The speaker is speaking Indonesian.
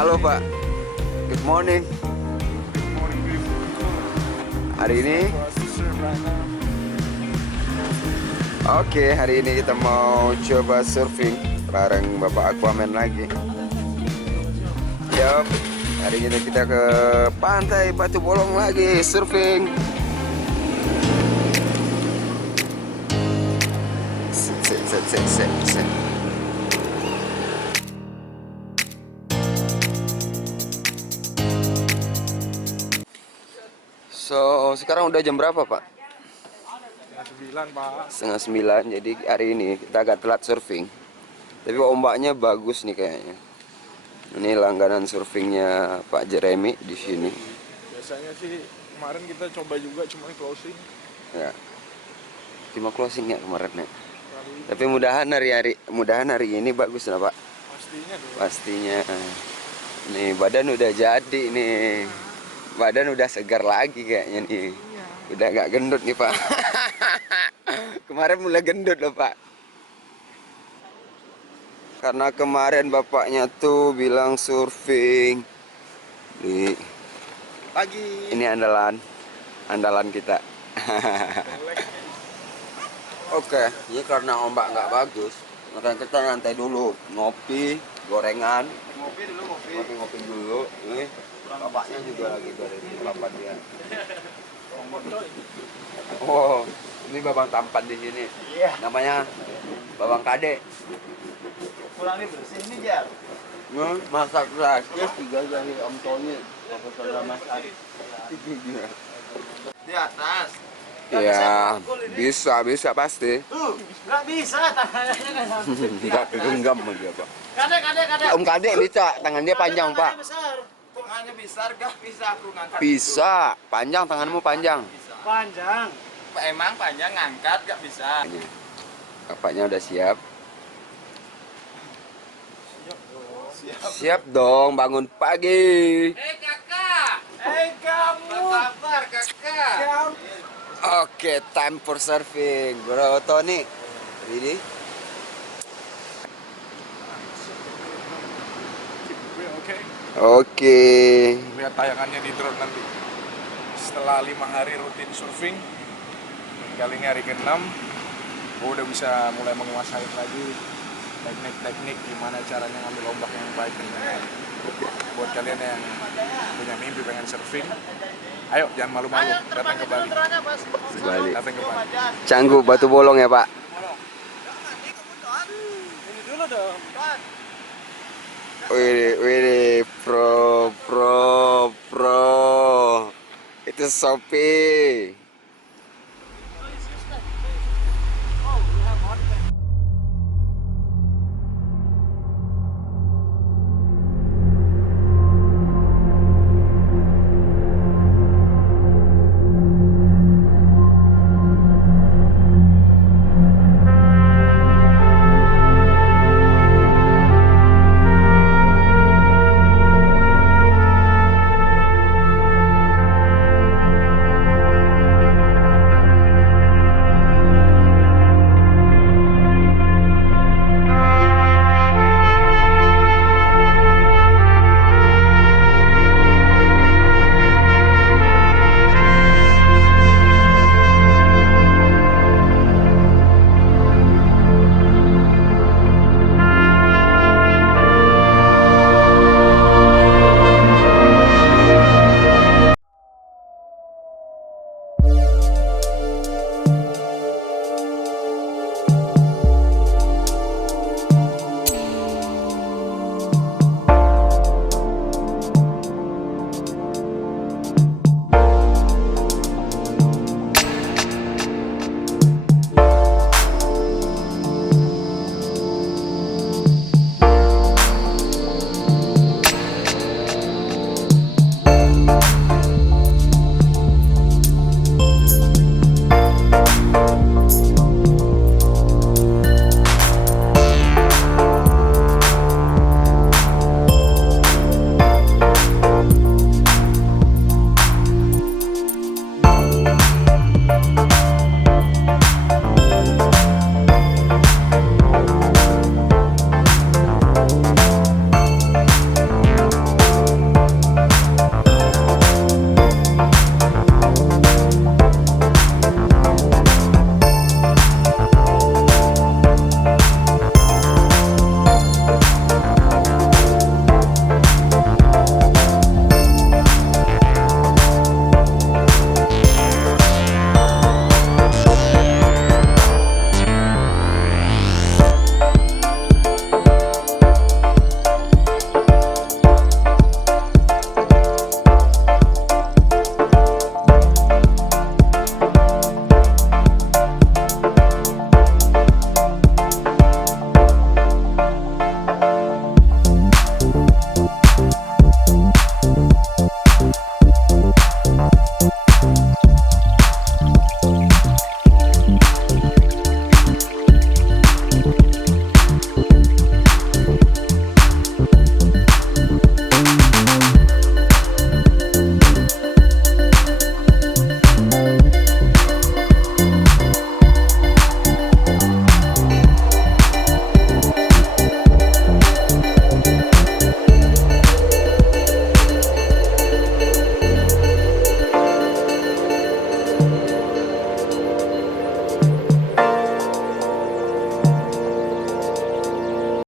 Halo Pak, good morning. Hari ini, hari ini kita mau coba surfing bareng Bapak Aquaman lagi. Yup, hari ini kita ke pantai Batu Bolong lagi surfing. Set. So, sekarang udah jam berapa, Pak? Setengah 9, Pak. Setengah 9, jadi hari ini kita agak telat surfing. Tapi ombaknya bagus nih kayaknya. Ini langganan surfingnya Pak Jeremy di sini. Biasanya sih kemarin kita coba juga, cuma closing. Ya. Cuma closing ya kemarin ya. Kali Tapi mudahan hari ini bagus lah, Pak. pastinya dong. Pastinya. Nih badan udah jadi nih. Badan udah segar lagi kayaknya nih. Udah gak gendut nih, Pak. Kemarin mulai gendut loh, Pak. Karena kemarin bapaknya tuh bilang surfing. Nih, Pagi. ini andalan kita. Oke, ini karena ombak nggak bagus, makanya kita nyantai dulu, ngopi, gorengan, ngopi dulu. Ini bapaknya juga lagi goreng kelapa dia. Oh, ini babang tampan di sini. Iya. Namanya Babang Kade. Kurangnya bersih ini, Jar. Masak gratis 3 dari Om Tony, Profesor Mas Ari. Di atas. Ya, bisa pasti. Tuh, nggak bisa tangannya nggak sampai. Enggak kegenggam sama dia, Pak. Kade. Om Kade bisa, tangan dia panjang, Pak. Besar. Tangannya besar, gak bisa aku ngangkat. Bisa, panjang, tanganmu panjang. Panjang. Emang panjang ngangkat gak bisa. Bapaknya udah siap. Siap dong, bangun pagi. Kakak. Kamu. Sabar, Kakak. Oke, time for surfing, Bro Tony. Ready? Oke. Oke. Lihat tayangannya di drone nanti. Setelah 5 hari rutin surfing, kali ini hari ke-6, gue udah bisa mulai menguasai lagi teknik-teknik gimana caranya ngambil ombak yang baik dan benar. Buat kalian yang punya mimpi pengen surfing, ayo jangan malu-malu, datang ke Bali. Bali. Datang ke Bali. Canggu Batu Bolong ya, Pak. Ini dulu dong. Wih, pro. Itu Sopi.